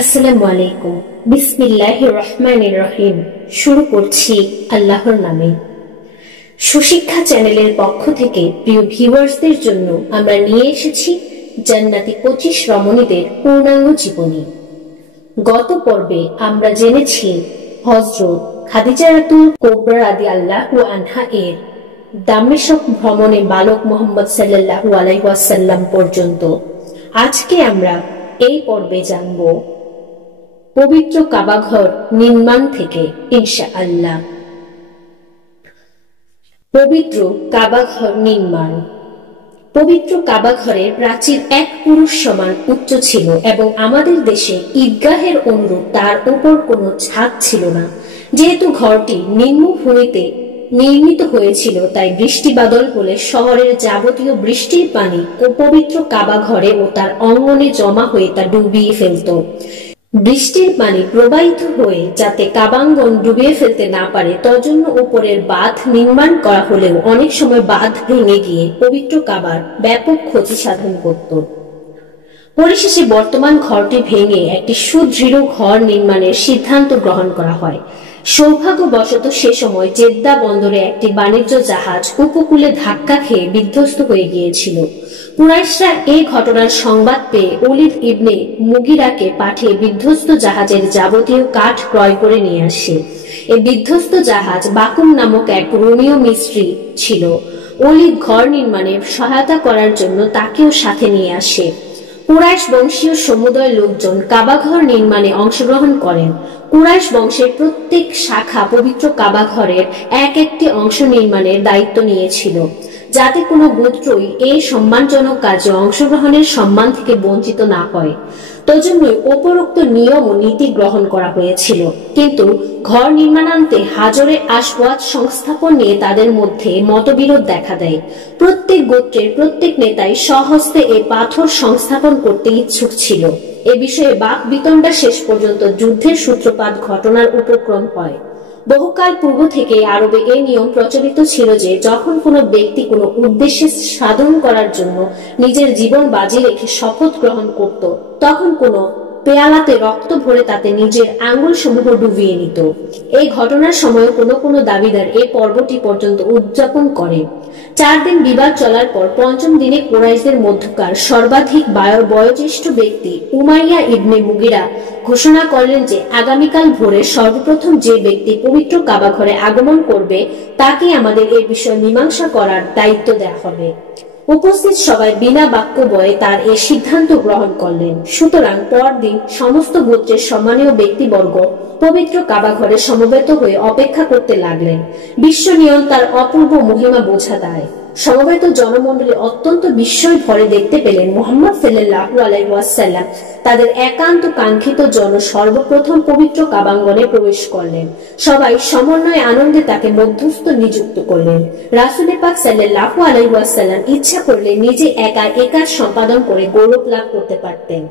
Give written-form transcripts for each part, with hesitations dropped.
আসসালামু আলাইকুম। বিসমিল্লাহির রহমানির রহিম। শুরু করছি আল্লাহর নামে। সুশিক্ষা চ্যানেলের পক্ষ থেকে প্রিয় ভিউয়ার্সদের জন্য আমরা নিয়ে এসেছি জান্নাতি 25 রমণীদের পূর্ণাঙ্গ জীবনী। গত পর্বে আমরা জেনেছি হযরত খাদিজা কুবরা রাদিয়াল্লাহু আনহা এর দামেশক ভ্রমণে বালক মুহাম্মদ সাল্লাল্লাহু আলাইহি ওয়াসাল্লাম পর্যন্ত। আজকে আমরা এই পর্বে জানব পবিত্র কাবাঘর নির্মাণ থেকে ইনশাআল্লাহ। পবিত্র কাবাঘর নির্মাণ। পবিত্র কাবাঘরের প্রাচীর এক পুরুষ সমান উচ্চ ছিল এবং আমাদের দেশে ঈদগাহের অনুরূপ তার উপর কোনো ছাদ ছিল না। যেহেতু ঘরটি নিম্নভূমিতে নির্মিত হয়েছিল, তাই বৃষ্টি বাদল হলে শহরের যাবতীয় বৃষ্টির পানি পবিত্র কাবাঘরে ও তার অঙ্গনে জমা হয়ে তা ডুবিয়ে ফেলত। বৃষ্টির পানি প্রবাহিত হয়ে যাতে কাবাঙ্গন ডুবিয়ে ফেলতে না পারে, তজন্য উপরের বাঁধ নির্মাণ করা হলেও অনেক সময় বাঁধ ভেঙে গিয়ে পবিত্র কাবার ব্যাপক ক্ষতি সাধন করত। পরিশেষে বর্তমান ঘরটি ভেঙে একটি সুদৃঢ় ঘর নির্মাণের সিদ্ধান্ত গ্রহণ করা হয়। সৌভাগ্যবশত সে সময় জেদ্দা বন্দরে একটি বাণিজ্য জাহাজ উপকূলে ধাক্কা খেয়ে বিধ্বস্ত হয়ে গিয়েছিল। কুরাইশরা এই ঘটনার সংবাদ পেয়ে ওলীদ ইবনে মুগিরাকে পাঠিয়ে বিধ্বস্ত জাহাজের যাবতীয় কাঠ ক্রয় করে নিয়ে আসে। এই বিধ্বস্ত জাহাজ বাকুম নামক এক রোমীয় মিস্ত্রি ছিল। ওলীদ ঘর নির্মাণে সহায়তা করার জন্য তাকেও সাথে নিয়ে আসে। কুরাইশ বংশীয় সমুদয় লোকজন কাবাঘর নির্মাণে অংশগ্রহণ করেন। কুরাইশ বংশের প্রত্যেক শাখা পবিত্র কাবাঘরের এক একটি অংশ নির্মাণের দায়িত্ব নিয়েছিল, যাতে কোনো গোত্রই এই সম্মানজনক কাজে অংশগ্রহণের সম্মান থেকে বঞ্চিত না হয়। তজন্যই উপরোক্ত নিয়ম ও নীতি গ্রহণ করা হয়েছিল। কিন্তু ঘর নির্মাণান্তে হাজরে আসওয়াদ সংস্থাপন নিয়ে তাদের মধ্যে মতবিরোধ দেখা দেয়। প্রত্যেক গোত্রের প্রত্যেক নেতাই স্বহস্তে এই পাথর সংস্থাপন করতে ইচ্ছুক ছিল। এ বিষয়ে বাক বিতণ্ডা শেষ পর্যন্ত যুদ্ধের সূত্রপাত ঘটনার উপক্রম হয়। বহুকাল পূর্ব থেকে আরবে এই নিয়ম প্রচলিত ছিল যে যখন কোনো ব্যক্তি কোনো উদ্দেশ্যে সাধন করার জন্য নিজের জীবন বাজি রেখে শপথ গ্রহণ করত, তখন কোনো পেয়ালাতে রক্ত ভরে তাতে নিজের আঙ্গুল সমূহ ডুবিয়ে নিত। এই ঘটনার সময় কোনো কোনো দাবিদার এই পর্বটি পর্যন্ত উদযাপন করে। 4 দিন বিবাদ চলার পর পঞ্চম দিনে কুরাইশদের মধ্যকার সর্বাধিক বয়োজ্যেষ্ঠ ব্যক্তি উমাইয়া ইবনে মুগিরা ঘোষণা করলেন যে আগামীকাল ভোরে সর্বপ্রথম যে ব্যক্তি পবিত্র কাবাঘরে আগমন করবে তাকে আমাদের এই বিষয়ে মীমাংসা করার দায়িত্ব দেওয়া হবে। উপস্থিত সবাই বিনা বাক্য বয়ে তার এই সিদ্ধান্ত গ্রহণ করলেন। সুতরাং পরদিন সমস্ত গোত্রের সম্মানীয় ব্যক্তিবর্গ পবিত্র কাবাঘরে সমবেত হয়ে অপেক্ষা করতে লাগলেন। বিশ্ব নিয়ন্তার অপূর্ব মহিমা বোঝা দেয়। সমবেত জনমণ্ডলী অত্যন্ত বিস্ময় ভরে দেখতে পেলেন মুহাম্মদ সাল্লাল্লাহু আলাইহি ওয়াসাল্লাম তাদের একান্ত কাঙ্ক্ষিত জন সর্বপ্রথম পবিত্র কাবাঙ্গনে প্রবেশ করলেন। সবাই সমন্বয় আনন্দে তাকে মধ্যস্থ নিযুক্ত করলেন। রাসূল পাক সাল্লাল্লাহু আলাইহি ওয়াসাল্লাম ইচ্ছা করলে নিজে একা এই কাজ সম্পাদন করে গৌরব লাভ করতে পারতেন,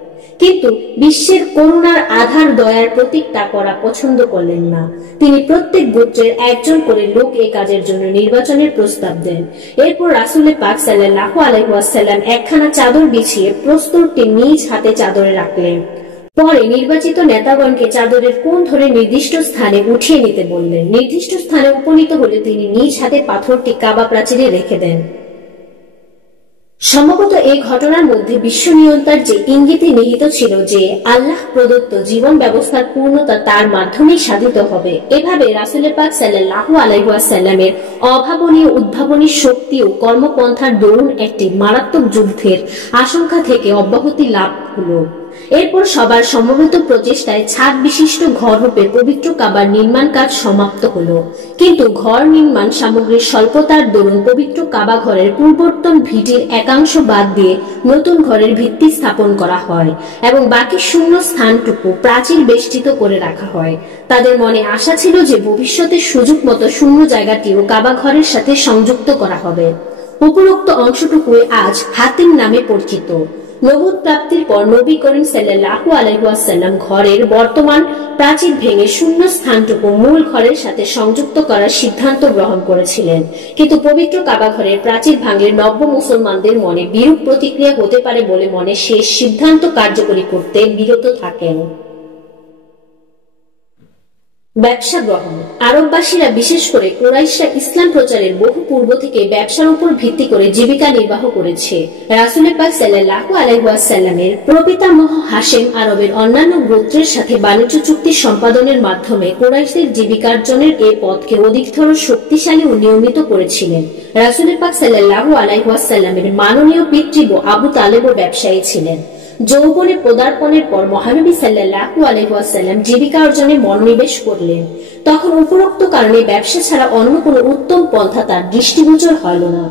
কিন্তু বিশ্বের করুণার আধার দয়ার প্রতীক তা করা পছন্দ করলেন না। তিনি প্রত্যেক গোত্রের একজন করে লোক এই কাজের জন্য নির্বাচনের প্রস্তাব দেন। এরপর রাসূল পাক সাল্লাল্লাহু আলাইহি ওয়াসাল্লাম একখানা চাদর বিছিয়ে প্রস্তরটি নিজ হাতে চাদরে রাখলেন। পরে নির্বাচিত নেতাগণকে চাদরের কোণ ধরে নির্দিষ্ট স্থানে উঠিয়ে নিতে বললেন। নির্দিষ্ট স্থানে উপনীত হলে তিনি নিজ হাতে পাথরটি কাবা প্রাচীরে রেখে দেন। সম্ভবত এই ঘটনার মধ্যে বিশ্ব নিয়ন্তার যে ইঙ্গিতই নিহিত ছিল যে আল্লাহ প্রদত্ত জীবন ব্যবস্থার পূর্ণতা তার মাধ্যমেই সাধিত হবে। এভাবে রাসূল পাক সাল্লাল্লাহু আলাইহি ওয়াসাল্লামের অভাবনীয় উদ্ভাবনী শক্তি ও কর্মপন্থার দরুন একটি মারাত্মক যুদ্ধের আশঙ্কা থেকে অব্যাহতি লাভ হলো। এরপর সবার সমবেত প্রচেষ্টায় ছাদ বিশিষ্ট ঘর রূপে পবিত্র কাবার নির্মাণ কাজ সমাপ্ত হলো। কিন্তু ঘর নির্মাণ সামগ্রীর স্বল্পতার দরুন পবিত্র কাবা ঘরের পূর্বতন ভিটির একাংশ বাদ দিয়ে নতুন ঘরের ভিত্তি স্থাপন করা হয় এবং বাকি শূন্য স্থানটুকু প্রাচীর বেষ্টিত করে রাখা হয়। তাদের মনে আশা ছিল যে ভবিষ্যতে সুযোগ মতো শূন্য জায়গাটিও কাবা ঘরের সাথে সংযুক্ত করা হবে। উপরোক্ত অংশটুকুই আজ হাতিম নামে পরিচিত। নবুয়ত প্রাপ্তির পর নবী করিম সাল্লাল্লাহু আলাইহি ওয়াসাল্লাম ঘরের বর্তমান প্রাচীর ভেঙে শূন্য স্থানটুকু মূল ঘরের সাথে সংযুক্ত করার সিদ্ধান্ত গ্রহণ করেছিলেন। কিন্তু পবিত্র কাবা ঘরের প্রাচীর ভাঙলে নব্য মুসলমানদের মনে বিরূপ প্রতিক্রিয়া হতে পারে বলে মনে শেষ সিদ্ধান্ত কার্যকরী করতে বিরত থাকেন। ব্যবসা গ্রহণ। আরববাসীরা বিশেষ করে কুরাইশরা ইসলাম প্রচারের বহু পূর্ব থেকে ব্যবসার উপর ভিত্তি করে জীবিকা নির্বাহ করেছে। রাসূল পাক সাল্লাল্লাহু আলাইহি ওয়াসাল্লামের প্রপিতামহ হাশেম আরবের অন্যান্য গোত্রের সাথে বাণিজ্য চুক্তি সম্পাদনের মাধ্যমে কুরাইশদের জীবিকার্জনের এই পথকে অধিকতর শক্তিশালী ও নিয়মিত করেছিলেন। রাসূল পাক সাল্লাল্লাহু আলাইহি ওয়াসাল্লামের মাননীয় পিতৃব্য আবু তালেবও ব্যবসায়ী ছিলেন। যৌবনে পদার্পণের পর মহানবী সাল্লাল্লাহু আলাইহি ওয়াসাল্লাম জীবিকা অর্জনে মনোনিবেশ করলেন। তখন উপরোক্ত কারণে ব্যবসা ছাড়া অন্য কোনো উত্তম পন্থা তার দৃষ্টিগোচর হল না।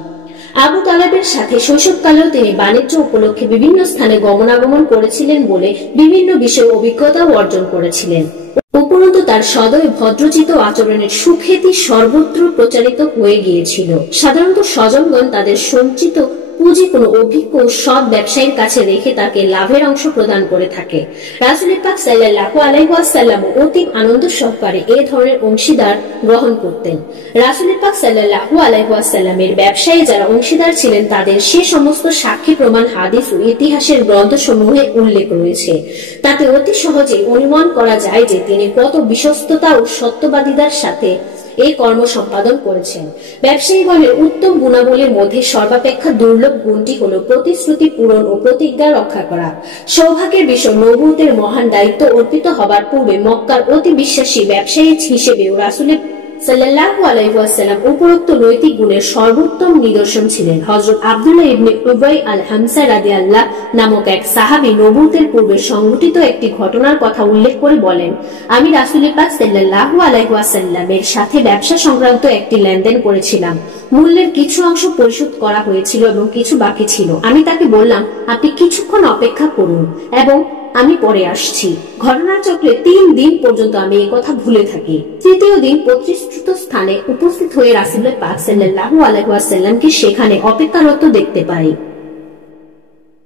আবু তালেবের সাথে শৈশবকালেও তিনি বাণিজ্য উপলক্ষে বিভিন্ন স্থানে গমনাগমন করেছিলেন বলে বিভিন্ন বিষয়ে অভিজ্ঞতাও অর্জন করেছিলেন। উপরন্তু তার সদয় ভদ্রচিত আচরণের সুখ্যাতি সর্বত্র প্রচারিত হয়ে গিয়েছিল। সাধারণত স্বজনগণ তাদের সঞ্চিত পুঁজি কোনো অভিজ্ঞ ও সৎ ব্যবসায়ীর কাছে রেখে তাকে লাভের অংশ প্রদান করে থাকে। রাসূল পাক সাল্লাল্লাহু আলাইহি ওয়াসাল্লাম অতি আনন্দ সহকারে এই ধরনের অংশীদার গ্রহণ করতেন। রাসূল পাক সাল্লাল্লাহু আলাইহি ওয়াসাল্লামের ব্যবসায়ী যারা অংশীদার ছিলেন তাদের সে সমস্ত সাক্ষী প্রমাণ হাদিস ও ইতিহাসের গ্রন্থসমূহে উল্লেখ রয়েছে। তাতে অতি সহজে অনুমান করা যায় যে তিনি কত বিশ্বস্ততা ও সত্যবাদিতার সাথে এই কর্ম সম্পাদন করেছেন। ব্যবসায়ীগণের উত্তম গুণাবলীর মধ্যে সর্বাপেক্ষা দুর্লভ গুণটি হল প্রতিশ্রুতি পূরণ ও প্রতিজ্ঞা রক্ষা করা। সৌভাগ্যের বিষয় নবুয়তের মহান দায়িত্ব অর্পিত হবার পূর্বে মক্কার অতি বিশ্বাসী ব্যবসায়ী হিসেবেও রাসূল সাল্লাল্লাহু আলাইহি ওয়াসাল্লাম উপরোক্ত নৈতিক গুণের সর্বোত্তম নিদর্শন ছিলেন। হযরত আব্দুল্লাহ ইবনে উবাই আল-হামসা রাদিয়াল্লাহু নামক এক সাহাবী নবুয়তের পূর্বে সংঘটিত একটি ঘটনার কথা উল্লেখ করে বলেন, আমি রাসূল পাক সাল্লাল্লাহু আলাইহি ওয়াসাল্লামের সাথে ব্যবসা সংক্রান্ত একটি লেনদেন করেছিলাম। মূল্যের কিছু অংশ পরিশোধ করা হয়েছিল এবং কিছু বাকি ছিল। আমি তাকে বললাম, আপনি কিছুক্ষণ অপেক্ষা করুন এবং আমি পরে আসছি। ঘটনার চক্রে 3 দিন পর্যন্ত আমি এই কথা ভুলে থাকি। তৃতীয় দিন প্রতিশ্রুত স্থানে উপস্থিত হয়ে রাসূল পাক সাল্লাল্লাহু আলাইহি ওয়াসাল্লামকে সেখানে অপেক্ষারত দেখতে পাই।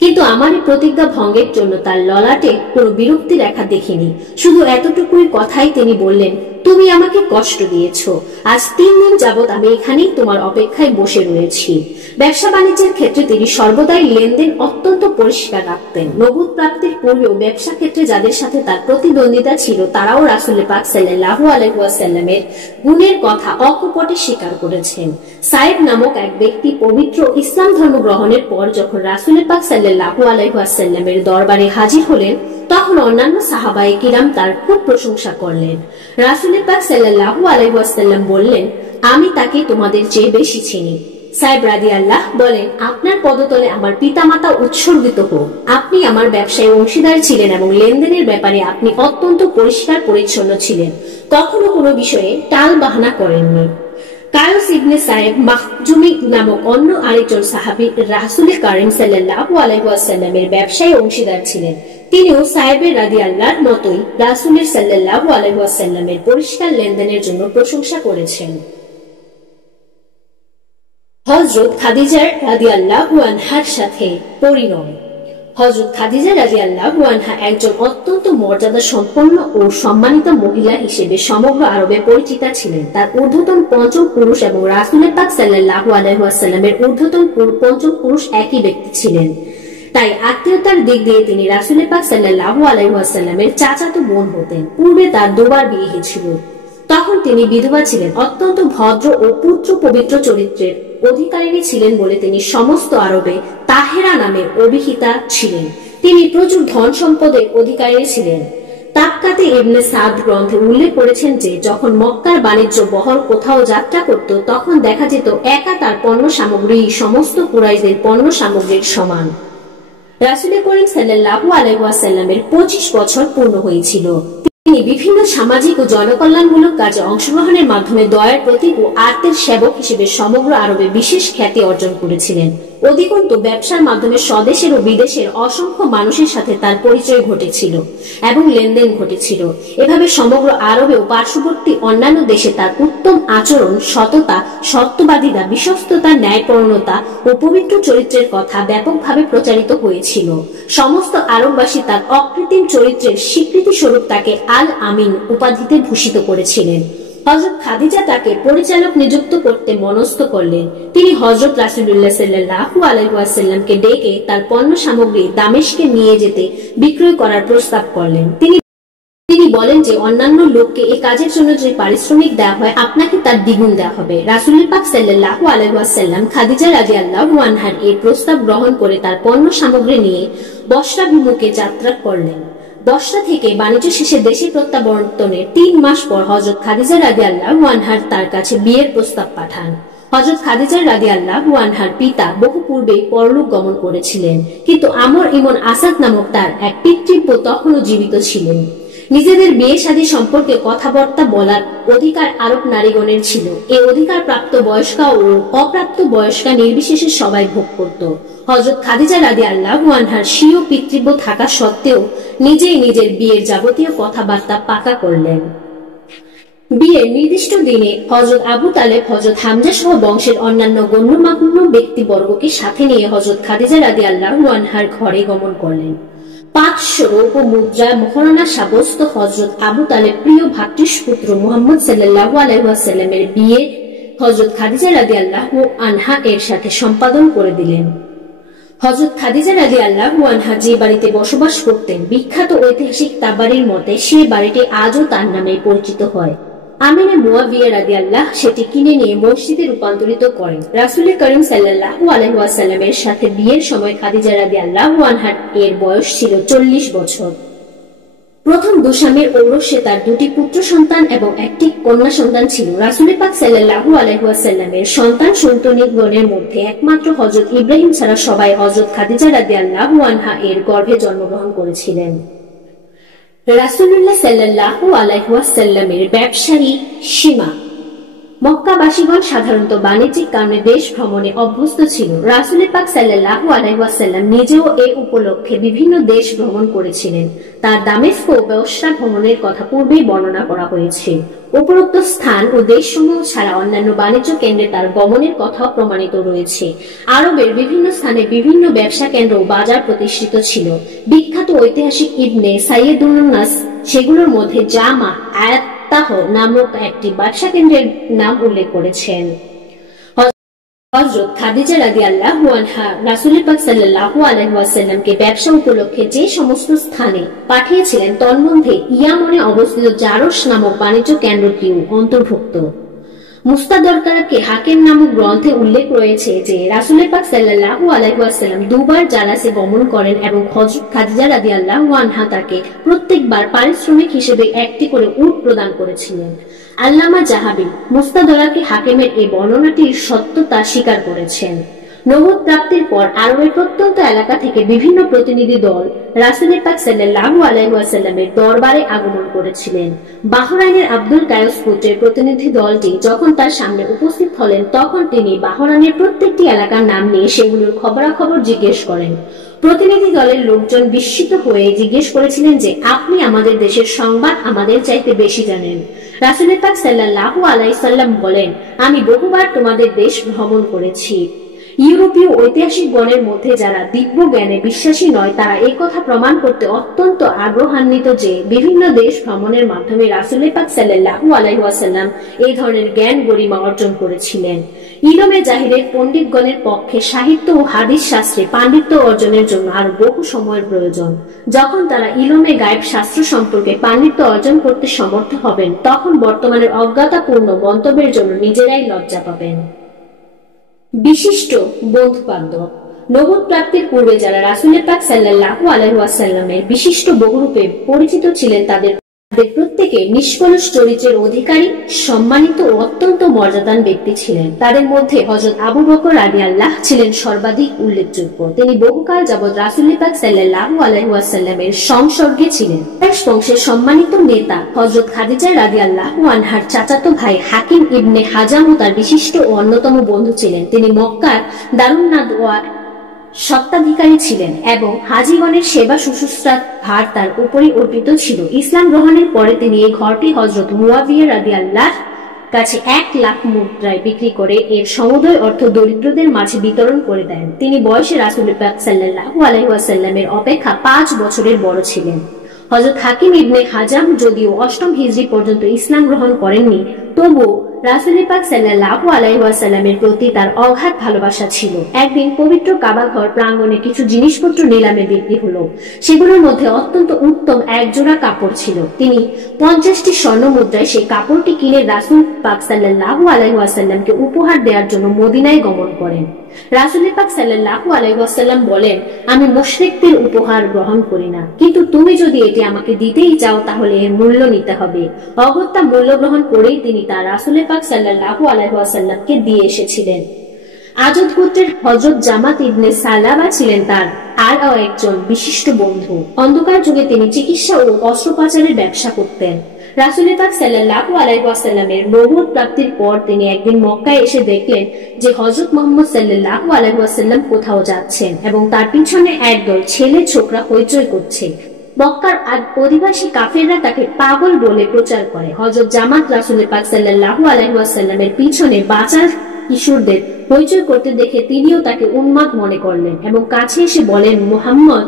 কিন্তু আমার এই প্রতিজ্ঞা ভঙ্গের জন্য তার ললাটে কোনো বিরক্তি রেখা দেখিনি। শুধু এতটুকুই কথাই তিনি বললেন, তুমি আমাকে কষ্ট দিয়েছো। আজ 3 দিন যাবত আমি এখানেই তোমার অপেক্ষায় বসে রয়েছি। ব্যবসা বাণিজ্যের ক্ষেত্রে তিনি সর্বদাই লেনদেন অত্যন্ত পরিষ্কার রাখতেন। নবুয়ত প্রাপ্তির পূর্বেও ব্যবসা ক্ষেত্রে যাদের সাথে তার প্রতিদ্বন্দ্বিতা ছিল তারাও রাসূল পাক সাল্লাল্লাহু আলাইহি ওয়াসাল্লামের গুণের কথা অকপটে স্বীকার করেছেন। সায়েব নামক এক ব্যক্তি পবিত্র ইসলাম ধর্ম গ্রহণের পর যখন রাসূল পাক সাল্লাল্লাহু আলাইহি ওয়াসাল্লামের দরবারে হাজির হলেন তখন অন্যান্য সাহাবায়ে কিরাম তার খুব প্রশংসা করলেন। রাসূল পাক সাল্লাল্লাহু আলাইহি ওয়াসাল্লাম বললেন, আমি তাকে তোমাদের চেয়ে বেশি চিনি। সায়েব রাদিয়াল্লাহু বলেন, আপনার পদতলে আমার পিতামাতা উৎসর্গিত হোক। আপনি আমার ব্যবসায় অংশীদার ছিলেন এবং লেনদেনের ব্যাপারে আপনি অত্যন্ত পরিষ্কার পরিচ্ছন্ন ছিলেন। কখনো কোনো বিষয়ে টাল বাহানা করেননি। কায়স ইবনে সায়েব মাখজুমি নামক অন্য আরেকজন সাহাবী রাসূল কারীম সাল্লাল্লাহু আলাইহি ওয়াসাল্লামের ব্যবসায়ী অংশীদার ছিলেন। তিনিও সায়েবের রাদিয়াল্লাহর মতোই রাসূলের সাল্লাল্লাহু আলাইহি ওয়াসাল্লামের পরিষ্কার লেনদেনের জন্য প্রশংসা করেছেন। হযরত খাদিজা রাদিয়াল্লাহু আনহার সাথে পরিণয়। হযরত খাদিজা রাদিয়াল্লাহু আনহা একজন অত্যন্ত মর্যাদা সম্পন্ন ও সম্মানিত মহিলা হিসেবে সমগ্র আরবে পরিচিতা ছিলেন। তার ঊর্ধ্বতন পঞ্চম পুরুষ এবং রাসূল পাক সাল্লাল্লাহু আলাইহি ওয়াসাল্লামের ঊর্ধ্বতন পঞ্চম পুরুষ একই ব্যক্তি ছিলেন। তাই আত্মীয়তার দিক দিয়ে তিনি রাসূল পাক সাল্লাল্লাহু আলাইহি ওয়াসাল্লামের চাচাতো বোন হতেন। পূর্বে তার 2 বার বিয়ে হয়েছিল। তখন তিনি বিধবা ছিলেন। অত্যন্ত ভদ্র ও পুত্র পবিত্র চরিত্রের অধিকারিণী ছিলেন বলে তিনি সমস্ত আরবে তাহেরা নামে অভিহিতা ছিলেন। তিনি প্রচুর ধন সম্পদের অধিকারিণী ছিলেন। তাবকাতে ইবনে সাদ গ্রন্থে উল্লেখ করেছেন যে যখন মক্কার বাণিজ্য বহর কোথাও যাত্রা করত তখন দেখা যেত একা তার পণ্য সামগ্রী সমস্ত কুরাইশদের পণ্য সামগ্রীর সমান। রাসূল করিম সাল্লাল্লাহু আলাইহি ওয়াসাল্লামের 25 বছর পূর্ণ হয়েছিল। তিনি বিভিন্ন সামাজিক ও জনকল্যাণমূলক কাজে অংশগ্রহণের মাধ্যমে দয়ার প্রতীক ও আত্মের সেবক হিসেবে সমগ্র আরবে বিশেষ খ্যাতি অর্জন করেছিলেন। অধিকন্তু ব্যবসার মাধ্যমে স্বদেশের ও বিদেশের অসংখ্য মানুষের সাথে তার পরিচয় ঘটেছিল এবং লেনদেন ঘটেছিল। এভাবে সমগ্র আরবে ও পার্শ্ববর্তী অন্যান্য দেশে তার উত্তম আচরণ, সততা, সত্যবাদিতা, বিশ্বস্ততা, ন্যায়পরায়ণতা ও পবিত্র চরিত্রের কথা ব্যাপকভাবে প্রচারিত হয়েছিল। সমস্ত আরববাসী তার অকৃত্রিম চরিত্রের স্বীকৃতি স্বরূপ তাকে আল আমিন উপাধিতে ভূষিত করেছিলেন। হযরত খাদিজা তাকে পরিচালক নিযুক্ত করতে মনস্থ করলেন। তিনি হযরত রাসূলুল্লাহ সাল্লাল্লাহু আলাইহি ওয়াসাল্লামকে ডেকে তার পণ্য সামগ্রী দামেস্কে নিয়ে যেতে বিক্রয় করার প্রস্তাব করলেন। তিনি তিনি বলেন যে অন্যান্য লোককে এই কাজের জন্য যে পারিশ্রমিক দেওয়া হয় আপনাকে তার দ্বিগুণ দেওয়া হবে। রাসূল পাক সাল্লাল্লাহু আলাইহি ওয়াসাল্লাম খাদিজা রাদিয়াল্লাহু আনহার এই প্রস্তাব গ্রহণ করে তার পণ্য সামগ্রী নিয়ে বসরাভিমুখে যাত্রা করলেন। বসরা থেকে বাণিজ্য শেষে দেশে প্রত্যাবর্তনের 3 মাস পর হযরত খাদিজা রাদিয়াল্লাহু আনহার তার কাছে বিয়ের প্রস্তাব পাঠান। হযরত খাদিজা রাদিয়াল্লাহু আনহার পিতা বহু পূর্বে পরলোক গমন করেছিলেন, কিন্তু আমর ইবন আসাদ নামক তার এক পিতৃব্য তখনও জীবিত ছিলেন। নিজেদের বিয়ে শাদী সম্পর্কে কথাবার্তা বলার অধিকার আরব নারীগণের ছিল। এই অধিকার প্রাপ্ত বয়স্কা ও অপ্রাপ্ত বয়স্কা নির্বিশেষে সবাই ভোগ করত। হযরত খাদিজা রাদিয়াল্লাহু আনহার স্বীয় পিতৃব্য থাকা সত্ত্বেও নিজেই নিজের বিয়ের যাবতীয় কথাবার্তা পাকা করলেন। বিয়ের নির্দিষ্ট দিনে হযরত আবু তালেব, হযরত হামজা সহ বংশের অন্যান্য গণ্যমান্য ব্যক্তিবর্গকে সাথে নিয়ে হযরত খাদিজা রাদিয়াল্লাহু আনহার ঘরে গমন করলেন। 500 রৌপ্য মুদ্রা মোহরানা সাব্যস্ত হযরত আবু তালেব প্রিয় ভ্রাতুষ্পুত্র মুহাম্মদ সাল্লাল্লাহু আলাইহি ওয়াসাল্লামের বিয়ে হযরত খাদিজা রাদিয়াল্লাহু আনহা এর সাথে সম্পাদন করে দিলেন। হযরত খাদিজা রাদিয়াল্লাহু আনহা যে বাড়িতে বসবাস করতেন, বিখ্যাত ঐতিহাসিক তাবারির মতে সে বাড়িটি আজও তার নামে পরিচিত হয়। আমিনা মুয়াবিয়া রাদিয়াল্লাহু সেটি কিনে নিয়ে মসজিদে রূপান্তরিত করেন। রাসূল করিম সাল্লাল্লাহু আলাইহি ওয়াসাল্লামের সাথে বিয়ের সময় খাদিজা রাদিয়াল্লাহু আনহার এর বয়স ছিল 40 বছর। প্রথম দুস্বামীর ঔরসে তার 2টি পুত্র সন্তান এবং 1টি কন্যা সন্তান ছিল। রাসূল পাক সাল্লাল্লাহু আলাইহি ওয়াসাল্লামের সন্তান সন্ততিগণের মধ্যে একমাত্র হযরত ইব্রাহিম ছাড়া সবাই হযরত খাদিজা রাদিয়াল্লাহু আনহা এর গর্ভে জন্মগ্রহণ করেছিলেন। রাসূলুল্লাহ সাল্লাল্লাহু আলাইহি ওয়াসাল্লামের ব্যবসায়ী সীমা। মক্কাবাসীগণ সাধারণত বাণিজ্যিক কারণে দেশ ভ্রমণে অভ্যস্ত ছিল। রাসূল পাক সাল্লাল্লাহু আলাইহি ওয়াসাল্লাম নিজেও এই উপলক্ষে বিভিন্ন দেশ ভ্রমণ করেছিলেন। তার দামেস্ক ও বসরা ভ্রমণের কথা পূর্বেই বর্ণনা করা হয়েছে। উপরোক্ত স্থান ও দেশসমূহ ছাড়া অন্যান্য বাণিজ্য কেন্দ্রে তার গমনের কথাও প্রমাণিত রয়েছে। আরবের বিভিন্ন স্থানে বিভিন্ন ব্যবসা কেন্দ্র ও বাজার প্রতিষ্ঠিত ছিল। বিখ্যাত ঐতিহাসিক ইবনে সাইয়্যিদুন নাস সেগুলোর মধ্যে জামা আয়াত্তাহ নামক একটি ব্যবসা কেন্দ্রের নাম উল্লেখ করেছেন। হযরত খাদিজা রাদিয়াল্লাহু আনহা রাসূল পাক সাল্লাল্লাহু আলাইহি ওয়াসাল্লামকে ব্যবসা উপলক্ষে যে সমস্ত স্থানে পাঠিয়েছিলেন তন্মধ্যে ইয়ামনে অবস্থিত জারশ নামক বাণিজ্য কেন্দ্রটিও অন্তর্ভুক্ত। মুস্তাদরাকে হাকিম নামক গ্রন্থে উল্লেখ রয়েছে যে রাসূল পাক সাল্লাল্লাহু আলাইহি ওয়াসাল্লাম দুবার জালাসে গমন করেন এবং হযরত খাদিজা রাদিয়াল্লাহু আনহা তাকে প্রত্যেকবার পারিশ্রমিক হিসেবে একটি করে উট প্রদান করেছিলেন। আল্লামা জাহাবি মুস্তাদরাকে হাকিমের এই বর্ণনাটির সত্যতা স্বীকার করেছেন। নবুয়ত প্রাপ্তির পর আরবের প্রত্যন্ত এলাকা থেকে বিভিন্ন প্রতিনিধি দল রাসূল পাক সাল্লাল্লাহু আলাইহি ওয়াসাল্লামের দরবারে আগমন করেছিলেন। বাহরাইনের আব্দুল কায়স পুত্রের প্রতিনিধি দলটি যখন তার সামনে উপস্থিত হলেন, তখন তিনি বাহরাইনের প্রত্যেকটি এলাকার নাম নিয়ে সেগুলোর খবরাখবর জিজ্ঞেস করেন। প্রতিনিধি দলের লোকজন বিস্মিত হয়ে জিজ্ঞেস করেছিলেন যে আপনি আমাদের দেশের সংবাদ আমাদের চাইতে বেশি জানেন। রাসূল পাক সাল্লাল্লাহু আলাইহি সাল্লাম বলেন, আমি বহুবার তোমাদের দেশ ভ্রমণ করেছি। ইউরোপীয় ঐতিহাসিক গণের মধ্যে যারা দিব্য জ্ঞানে বিশ্বাসী নয়, তারা এই কথা প্রমাণ করতে অত্যন্ত আগ্রহান্বিত যে বিভিন্ন দেশ ভ্রমণের মাধ্যমে রাসূল পাক সাল্লাল্লাহু আলাইহি ওয়াসাল্লাম এই ধরনের জ্ঞান গরিমা অর্জন করেছিলেন। ইলমে জাহিরের পণ্ডিতগণের পক্ষে সাহিত্য ও হাদিস শাস্ত্রে পাণ্ডিত্য অর্জনের জন্য আরো বহু সময়ের প্রয়োজন। যখন তারা ইলমে গায়েব শাস্ত্র সম্পর্কে পাণ্ডিত্য অর্জন করতে সমর্থ হবেন, তখন বর্তমানের অজ্ঞতাপূর্ণ মন্তব্যের জন্য নিজেরাই লজ্জা পাবেন। বিশিষ্ট বন্ধু বান্ধব। নবুয়ত প্রাপ্তির পূর্বে যারা রাসূল পাক সাল্লাল্লাহু আলাইহি ওয়াসাল্লামের বিশিষ্ট বহুরূপে পরিচিত ছিলেন, তাদের প্রত্যেকে নিষ্কলুষ চরিত্রের অধিকারী, সম্মানিত ও অত্যন্ত মর্যাদান ব্যক্তি ছিলেন। তাদের মধ্যে হযরত আবু বকর রাদিয়াল্লাহু ছিলেন সর্বাধিক উল্লেখযোগ্য। তিনি বহুকাল যাবৎ রাসূল পাক সাল্লাল্লাহু আলাইহি ওয়াসাল্লামের সংসর্গে ছিলেন। কুরাইশ বংশের সম্মানিত নেতা হযরত খাদিজা রাদিয়াল্লাহু আনহার চাচাতো ভাই হাকিম ইবনে হাজাম তার বিশিষ্ট ও অন্যতম বন্ধু ছিলেন। তিনি মক্কার দারুন নাদওয়ার সত্ত্বাধিকারী ছিলেন এবং হাজীগণের সেবা শুশ্রূষার ভার তার উপরই অর্পিত ছিল। ইসলাম গ্রহণের পরে তিনি এই ঘরটি হযরত মুয়াবিয়া রাদিয়াল্লাহু কাছে 1 লাখ মুদ্রায় বিক্রি করে এর সমুদয় অর্থ দরিদ্রদের মাঝে বিতরণ করে দেন। তিনি বয়সে রাসূল পাক সাল্লাল্লাহু আলাইহি ওয়াসাল্লামের অপেক্ষা 5 বছরের বড় ছিলেন। হযরত হাকিম ইবনে হাজাম যদিও 8ম হিজরি পর্যন্ত ইসলাম গ্রহণ করেননি, তবুও রাসূল পাক সাল্লাল্লাহু আলাইহি ওয়াসাল্লামের প্রতি তার অগাধ ভালোবাসা ছিল। একদিন পবিত্র কাবা ঘর প্রাঙ্গণে কিছু জিনিসপত্র নিলামে বিক্রি হলো। সেগুলোর মধ্যে অত্যন্ত উত্তম এক জোড়া কাপড় ছিল। তিনি 50টি স্বর্ণ মুদ্রায় সেই কাপড়টি কিনে রাসূল পাক সাল্লাল্লাহু আলাইহি ওয়াসাল্লামকে উপহার দেওয়ার জন্য মদিনায় গমন করেন। রাসূল পাক সাল্লাল্লাহু আলাইহি ওয়াসাল্লাম বলেন, আমি মুশরিকদের উপহার গ্রহণ করি না, কিন্তু তুমি যদি এটি আমাকে দিতেই চাও তাহলে এর মূল্য নিতে হবে। অগত্যা মূল্য গ্রহণ করেই তিনি তার রাসূল পাক সাল্লাল্লাহু আলাইহি ওয়াসাল্লামকে দিয়ে এসেছিলেন। আজদ গোত্রের হযরত জামাত ইবনে সালাবা ছিলেন তার আরও একজন বিশিষ্ট বন্ধু। অন্ধকার যুগে তিনি চিকিৎসা ও অস্ত্রোপচারের ব্যবসা করতেন। রাসূল পাক সাল্লাল্লাহু আলাইহি ওয়াসাল্লামের নবুয়ত প্রাপ্তির পর তিনি একদিন মক্কায় এসে দেখলেন যে হযরত মুহাম্মদ সাল্লাল্লাহু আলাইহি ওয়াসাল্লাম কোথাও যাচ্ছেন এবং তার পিছনে একদল ছেলে ছোকরা হইচই করছে। মক্কার অধিবাসী কাফেররা তাকে পাগল বলে প্রচার করে। হযরত জামাত রাসূল পাক সাল্লাল্লাহু আলাইহি ওয়াসাল্লামের পিছনে বাচার কিশোরদের হইচই করতে দেখে তিনিও তাকে উন্মাদ মনে করলেন এবং কাছে এসে বলেন, মুহাম্মদ,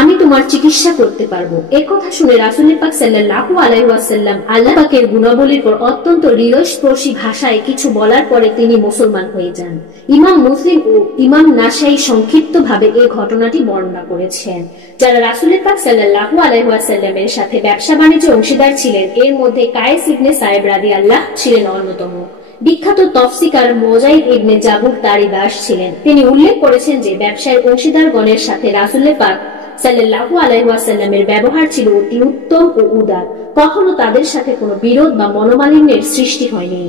আমি তোমার চিকিৎসা করতে পারবো। একথা শুনে রাসূল পাক সাল্লাল্লাহু আলাইহি ওয়াসাল্লাম আল্লাহ পাকের গুণাবলীর পর অত্যন্ত হৃদয়স্পর্শী ভাষায় কিছু বলার পরে তিনি মুসলমান হয়ে যান। ইমাম মুসলিম ও ইমাম নাসাই সংক্ষিপ্তভাবে এই ঘটনাটি বর্ণনা করেছেন। যারা রাসূল পাক সাল্লাল্লাহু আলাইহি ওয়াসাল্লামের সাথে ব্যবসা বাণিজ্যে অংশীদার ছিলেন এর মধ্যে কায়েস ইবনে সায়েব রাদিয়াল্লাহু ছিলেন অন্যতম। বিখ্যাত তফসিকার মুজাহিদ ইবনে জাবুর তারই দাস ছিলেন। তিনি উল্লেখ করেছেন যে ব্যবসায়ের অংশীদারগণের সাথে রাসূল পাক সাল্লাল্লাহু আলাইহি ওয়াসাল্লামের ব্যবহার ছিল অতি উত্তম ও উদার। কখনো তাদের সাথে কোনো বিরোধ বা মনোমালিন্যের সৃষ্টি হয়নি।